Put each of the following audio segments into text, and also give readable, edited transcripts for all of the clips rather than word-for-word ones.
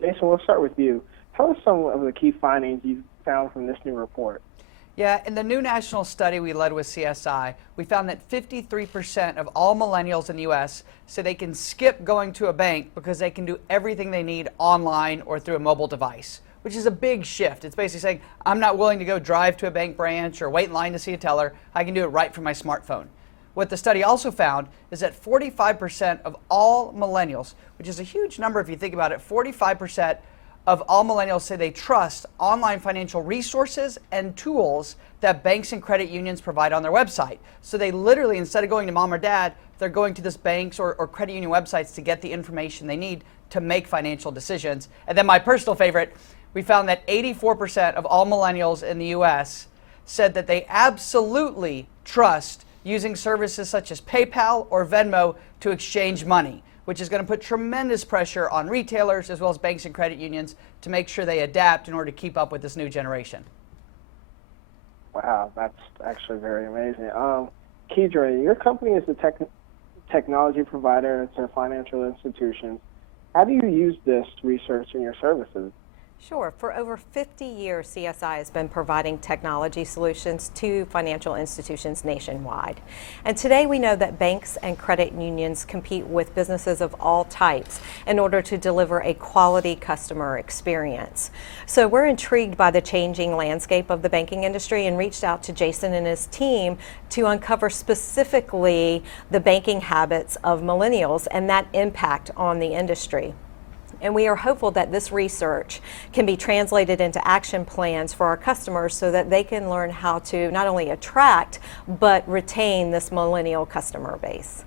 Jason, we'll start with you. Tell us some of the key findings you found from this new report. Yeah, in the new national study we led with CSI, we found that 53% of all millennials in the U.S. say they can skip going to a bank because they can do everything they need online or through a mobile device, which is a big shift. It's basically saying, I'm not willing to go drive to a bank branch or wait in line to see a teller. I can do it right from my smartphone. What the study also found is that 45% of all millennials, which is a huge number if you think about it, 45% of all millennials say they trust online financial resources and tools that banks and credit unions provide on their website. So they literally, instead of going to mom or dad, they're going to this banks or credit union websites to get the information they need to make financial decisions. And then my personal favorite, we found that 84% of all millennials in the US said that they absolutely trust using services such as PayPal or Venmo to exchange money, which is going to put tremendous pressure on retailers as well as banks and credit unions to make sure they adapt in order to keep up with this new generation. Wow, that's actually very amazing. Kedran, your company is a technology provider to financial institutions. How do you use this research in your services? Sure. For over 50 years, CSI has been providing technology solutions to financial institutions nationwide. And today we know that banks and credit unions compete with businesses of all types in order to deliver a quality customer experience. So we're intrigued by the changing landscape of the banking industry and reached out to Jason and his team to uncover specifically the banking habits of millennials and that impact on the industry. And we are hopeful that this research can be translated into action plans for our customers so that they can learn how to not only attract, but retain this millennial customer base.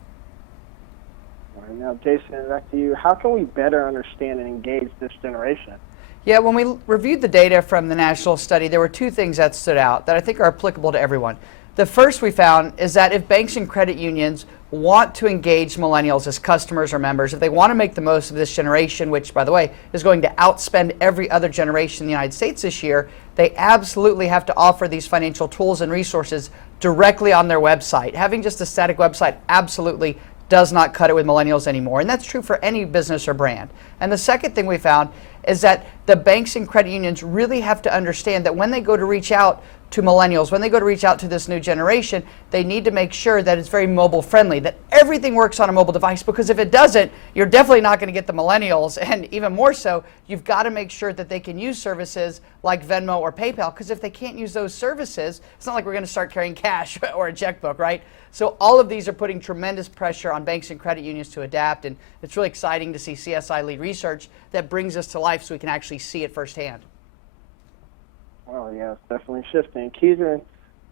All right, now, Jason, back to you. How can we better understand and engage this generation? Yeah, when we reviewed the data from the national study, there were two things that stood out that I think are applicable to everyone. The first we found is that if banks and credit unions want to engage millennials as customers or members, if they want to make the most of this generation, which, by the way, is going to outspend every other generation in the United States this year, they absolutely have to offer these financial tools and resources directly on their website. Having just a static website absolutely does not cut it with millennials anymore, and that's true for any business or brand. And the second thing we found is that the banks and credit unions really have to understand that when they go to reach out to millennials, when they go to reach out to this new generation, they need to make sure that it's very mobile friendly, that everything works on a mobile device, because if it doesn't, you're definitely not going to get the millennials. And even more so, you've got to make sure that they can use services like Venmo or PayPal, because if they can't use those services, it's not like we're going to start carrying cash or a checkbook, right? So all of these are putting tremendous pressure on banks and credit unions to adapt, and it's really exciting to see CSI lead research that brings this to life so we can actually see it firsthand. Well, yeah, it's definitely shifting. Kedran,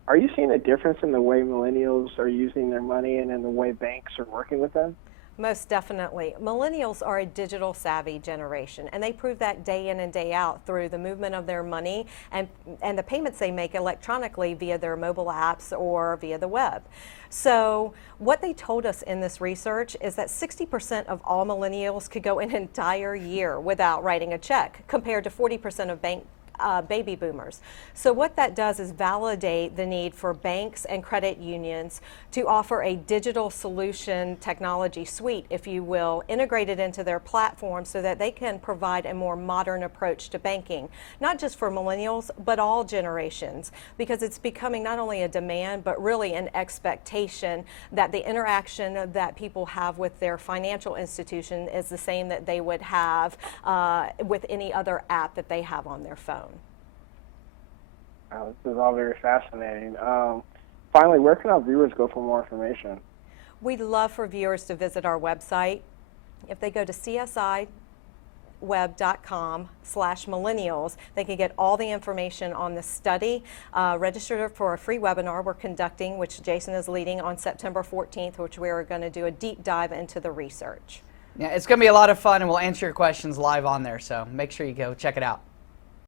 are you seeing a difference in the way millennials are using their money and in the way banks are working with them? Most definitely. Millennials are a digital savvy generation, and they prove that day in and day out through the movement of their money and the payments they make electronically via their mobile apps or via the web. So what they told us in this research is that 60% of all millennials could go an entire year without writing a check, compared to 40% of baby boomers. So what that does is validate the need for banks and credit unions to offer a digital solution technology suite, if you will, integrated into their platform so that they can provide a more modern approach to banking, not just for millennials, but all generations, because it's becoming not only a demand, but really an expectation that the interaction that people have with their financial institution is the same that they would have with any other app that they have on their phone. This is all very fascinating. Finally, where can our viewers go for more information? We'd love for viewers to visit our website. If they go to CSIweb.com/millennials, they can get all the information on the study. Register for a free webinar we're conducting, which Jason is leading on September 14th, which we are going to do a deep dive into the research. Yeah, it's going to be a lot of fun, and we'll answer your questions live on there, so make sure you go check it out.